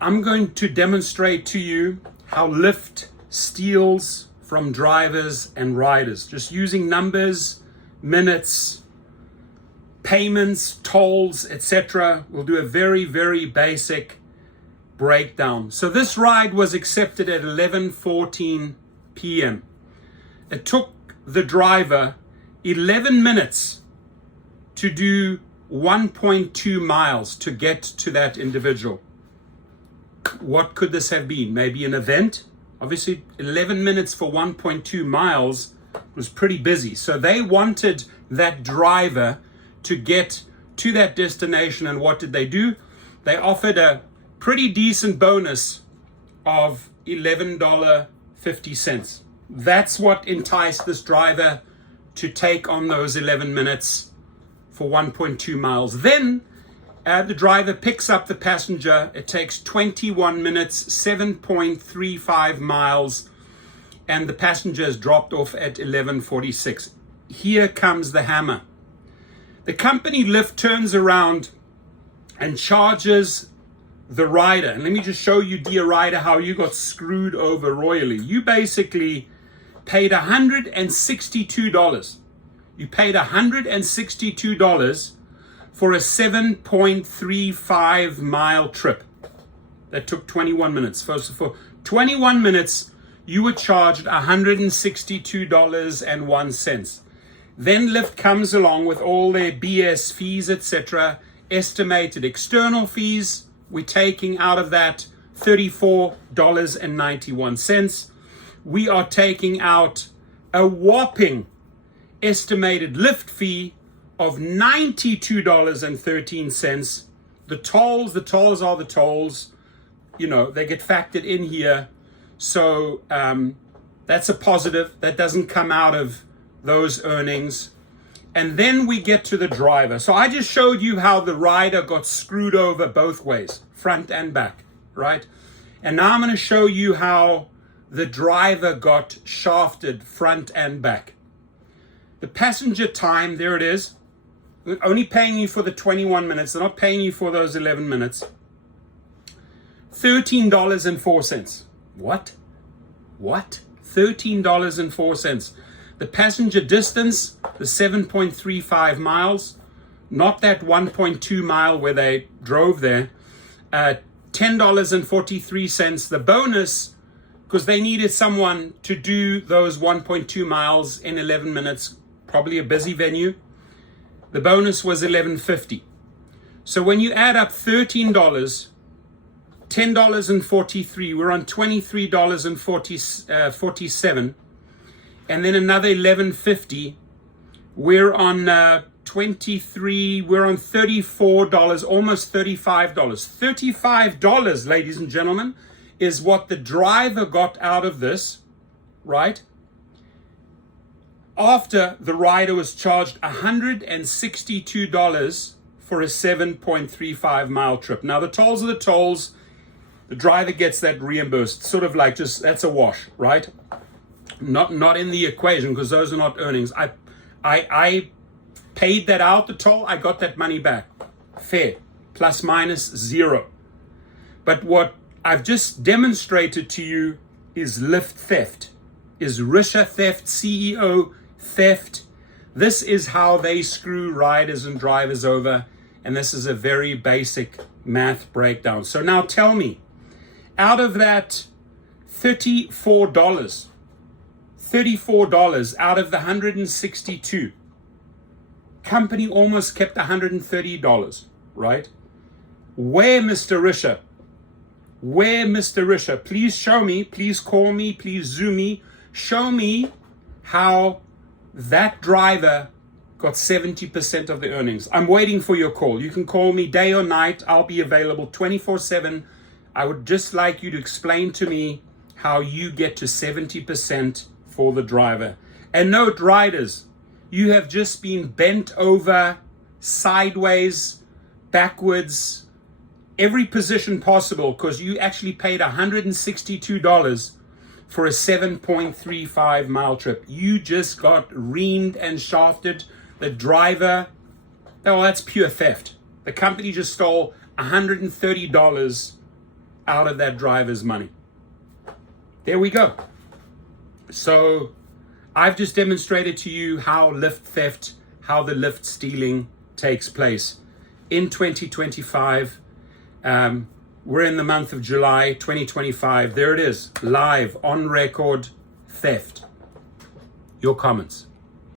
I'm going to demonstrate to you how Lyft steals from drivers and riders, just using numbers, minutes, payments, tolls, etc. We'll do a very, very basic breakdown. So this ride was accepted at 11:14 p.m. It took the driver 11 minutes to do 1.2 miles to get to that individual. What could this have been? Maybe an event? Obviously, 11 minutes for 1.2 miles was pretty busy. So they wanted that driver to get to that destination. And what did they do? They offered a pretty decent bonus of $11.50. That's what enticed this driver to take on those 11 minutes for 1.2 miles. Then the driver picks up the passenger. It takes 21 minutes, 7.35 miles, and the passenger is dropped off at 11:46. Here comes the hammer. The company Lyft turns around and charges the rider. And let me just show you, dear rider, how you got screwed over royally. You basically paid $162. You paid $162 for a 7.35 mile trip that took 21 minutes. First, for 21 minutes, you were charged $162.01. Then Lyft comes along with all their BS fees, etc., estimated external fees. We're taking out of that $34.91. We are taking out a whopping estimated Lyft fee of $92.13. The tolls are the tolls. You know, they get factored in here. So that's a positive. That doesn't come out of those earnings. And then we get to the driver. So I just showed you how the rider got screwed over both ways, front and back, right? And now I'm going to show you how the driver got shafted front and back. The passenger time, there it is. They're only paying you for the 21 minutes. They're not paying you for those 11 minutes. $13.04. What? $13.04. The passenger distance, the 7.35 miles, not that 1.2 mile where they drove there. $10.43. The bonus, because they needed someone to do those 1.2 miles in 11 minutes, probably a busy venue. The bonus was $11.50. So when you add up $13, $10.43, we're on $23.47, and then another $11.50. We're on we're on $34, almost $35. $35, ladies and gentlemen, is what the driver got out of this, right? After the rider was charged $162 for a 7.35 mile trip. Now the tolls are the tolls. The driver gets that reimbursed. Sort of like just, that's a wash, right? Not in the equation, because those are not earnings. I paid that out, the toll, I got that money back. Fair, plus minus zero. But what I've just demonstrated to you is Lyft theft, is Risha theft, CEO theft. This is how they screw riders and drivers over, and this is a very basic math breakdown. So now tell me, out of that $34 out of the $162, company almost kept $130, right? Where, Mr. Risha? Where, Mr. Risha? Please show me, please call me, please Zoom me. Show me how that driver got 70% of the earnings. I'm waiting for your call. You can call me day or night. I'll be available 24/7. I would just like you to explain to me how you get to 70% for the driver. And note, riders, you have just been bent over, sideways, backwards, every position possible, because you actually paid $162 for a 7.35 mile trip. You just got reamed and shafted. The driver, oh, that's pure theft. The company just stole $130 out of that driver's money. There we go. So I've just demonstrated to you how Lyft theft, how the Lyft stealing takes place in 2025. We're in the month of July 2025. There it is, live, on record, theft. Your comments.